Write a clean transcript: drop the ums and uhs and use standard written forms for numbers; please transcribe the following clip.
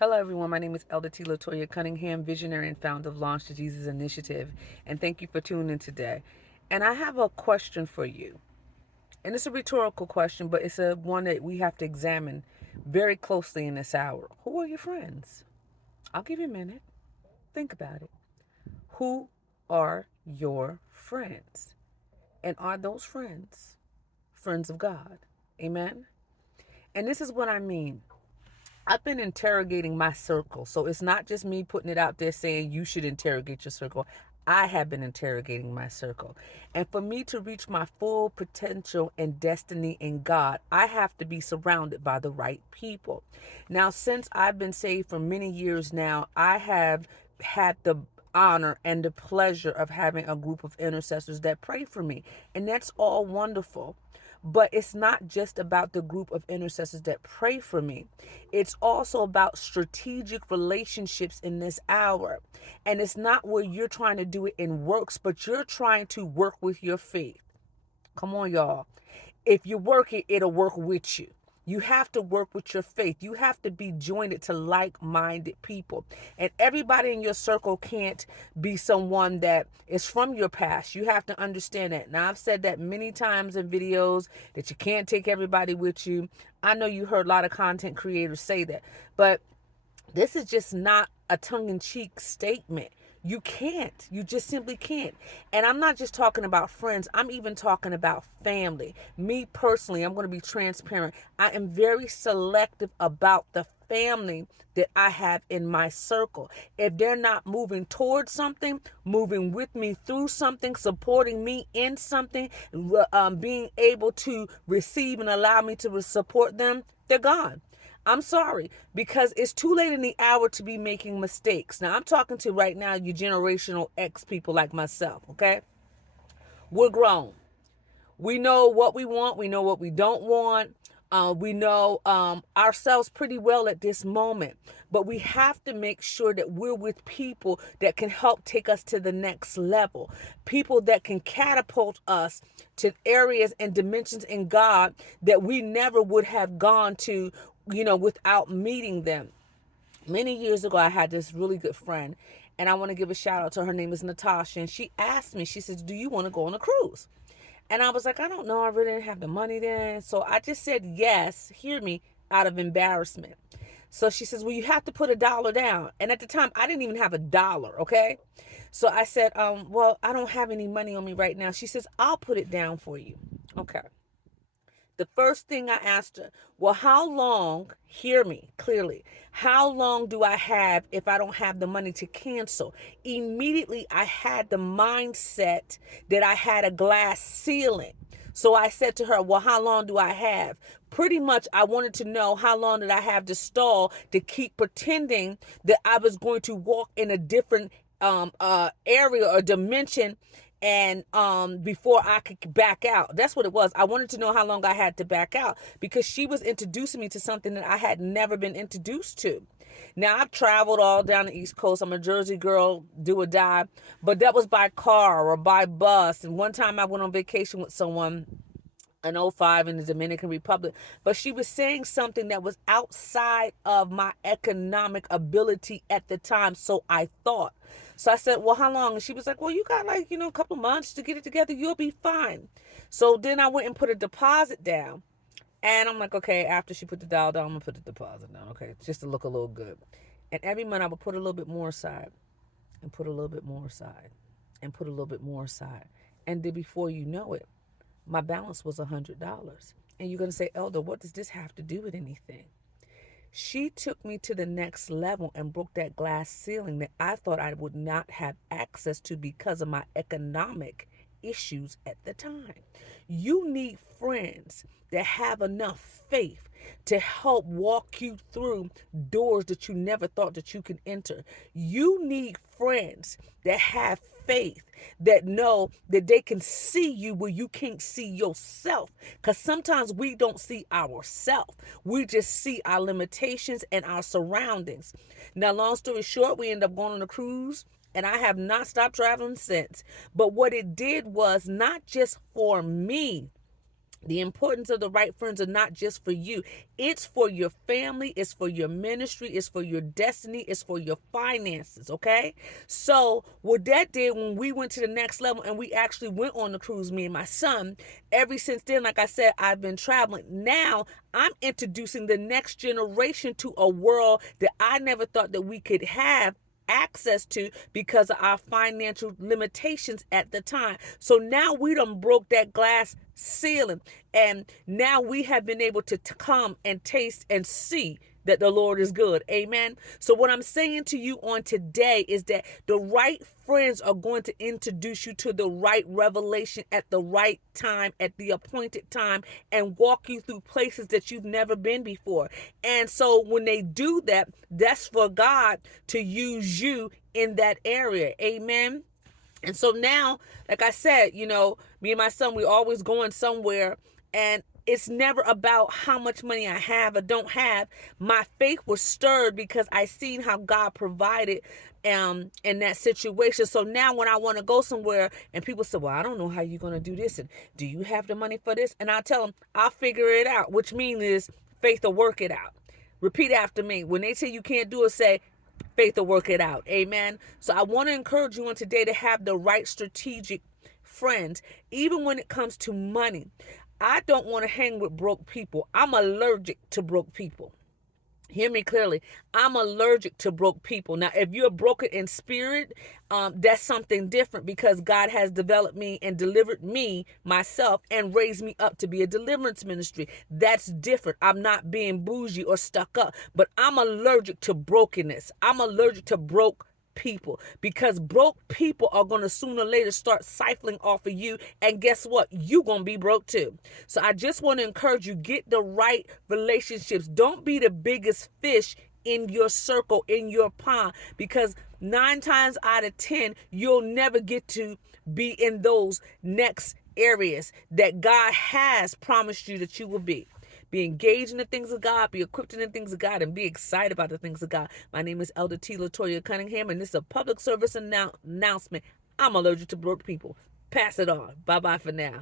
Hello, everyone. My name is Elder T.Latoya Cunningham, visionary and founder of Launch to Jesus Initiative. And thank you for tuning in today. And I have a question for you. And it's a rhetorical question, but it's a one that we have to examine very closely in this hour. Who are your friends? I'll give you a minute. Think about it. Who are your friends? And are those friends friends of God? Amen. And this is what I mean. I've been interrogating my circle. So it's not just me putting it out there saying you should interrogate your circle. I have been interrogating my circle. And for me to reach my full potential and destiny in God, I have to be surrounded by the right people. Now, since I've been saved for many years now, I have had the honor and the pleasure of having a group of intercessors that pray for me. And that's all wonderful. But it's not just about the group of intercessors that pray for me. It's also about strategic relationships in this hour. And it's not where you're trying to do it in works, but you're trying to work with your faith. Come on, y'all. If you work it, it'll work with you. You have to work with your faith. You have to be joined to like-minded people. And everybody in your circle can't be someone that is from your past. You have to understand that. Now, I've said that many times in videos that you can't take everybody with you. I know you heard a lot of content creators say that. But this is just not a tongue-in-cheek statement. You can't. You just simply can't. And I'm not just talking about friends. I'm even talking about family. Me personally, I'm going to be transparent. I am very selective about the family that I have in my circle. If they're not moving towards something, moving with me through something, supporting me in something, being able to receive and allow me to support them, they're gone. I'm sorry, because it's too late in the hour to be making mistakes. Now, I'm talking to right now you generational X people like myself, okay? We're grown. We know what we want. We know what we don't want. We know ourselves pretty well at this moment. But we have to make sure that we're with people that can help take us to the next level. People that can catapult us to areas and dimensions in God that we never would have gone to, without meeting them. Many years ago, I had this really good friend, and I want to give a shout out to her. Her name is Natasha, and she asked me, she says, do you want to go on a cruise? And I was like, I don't know. I really didn't have the money then. So I just said yes, hear me, out of embarrassment. So she says, well, you have to put $1 down. And at the time, I didn't even have $1, okay? So I said, well, I don't have any money on me right now. She says, I'll put it down for you. Okay. The first thing I asked her, well, how long, hear me clearly, how long do I have if I don't have the money to cancel? Immediately, I had the mindset that I had a glass ceiling. So I said to her, well, how long do I have? Pretty much, I wanted to know how long did I have to stall to keep pretending that I was going to walk in a different area or dimension, and before I could back out. That's what it was. I wanted to know how long I had to back out because she was introducing me to something that I had never been introduced to. Now, I've traveled all down the East Coast. I'm a Jersey girl, do or die, but that was by car or by bus. And one time I went on vacation with someone in '05 in the Dominican Republic, but she was saying something that was outside of my economic ability at the time, so I thought. So I said, well, how long? And she was like, well, you got like, a couple months to get it together. You'll be fine. So then I went and put a deposit down. And I'm like, okay, after she put the dial down, I'm going to put the deposit down. Okay, just to look a little good. And every month I would put a little bit more aside and put a little bit more aside and put a little bit more aside. And then before you know it, my balance was $100. And you're going to say, Elder, what does this have to do with anything? She took me to the next level and broke that glass ceiling that I thought I would not have access to because of my economic issues at the time. You need friends that have enough faith to help walk you through doors that you never thought that you could enter. You need friends that have faith, that know that they can see you where you can't see yourself. Because sometimes we don't see ourselves. We just see our limitations and our surroundings. Now, long story short, we end up going on a cruise. And I have not stopped traveling since. But what it did was not just for me, The importance of the right friends are not just for you. It's for your family. It's for your ministry. It's for your destiny. It's for your finances. Okay. So what that did when we went to the next level and we actually went on the cruise, me and my son, ever since then, like I said, I've been traveling. Now I'm introducing the next generation to a world that I never thought that we could have access to because of our financial limitations at the time. So now we done broke that glass ceiling, and now we have been able to come and taste and see that the Lord is good. Amen. So what I'm saying to you on today is that the right friends are going to introduce you to the right revelation at the right time, at the appointed time, and walk you through places that you've never been before. And so when they do that, that's for God to use you in that area. Amen. And so now, like I said, me and my son, we always going somewhere, and it's never about how much money I have or don't have. My faith was stirred because I seen how God provided in that situation. So now when I want to go somewhere and people say, well, I don't know how you're going to do this, and do you have the money for this? And I tell them, I'll figure it out, which means is faith will work it out. Repeat after me. When they say you can't do it, say, faith will work it out. Amen. So I want to encourage you on today to have the right strategic friends, even when it comes to money. I don't want to hang with broke people. I'm allergic to broke people. Hear me clearly. I'm allergic to broke people. Now, if you're broken in spirit, that's something different, because God has developed me and delivered me, myself, and raised me up to be a deliverance ministry. That's different. I'm not being bougie or stuck up, but I'm allergic to brokenness. I'm allergic to broke people, because broke people are going to sooner or later start siphoning off of you, and guess what, you going to be broke too. So I just want to encourage you, get the right relationships. Don't be the biggest fish in your circle, in your pond, because 9 times out of 10 you'll never get to be in those next areas that God has promised you that you will be. Be engaged in the things of God, be equipped in the things of God, and be excited about the things of God. My name is Elder T.Latoya Cunningham, and this is a public service announcement. I'm allergic to broke people. Pass it on. Bye-bye for now.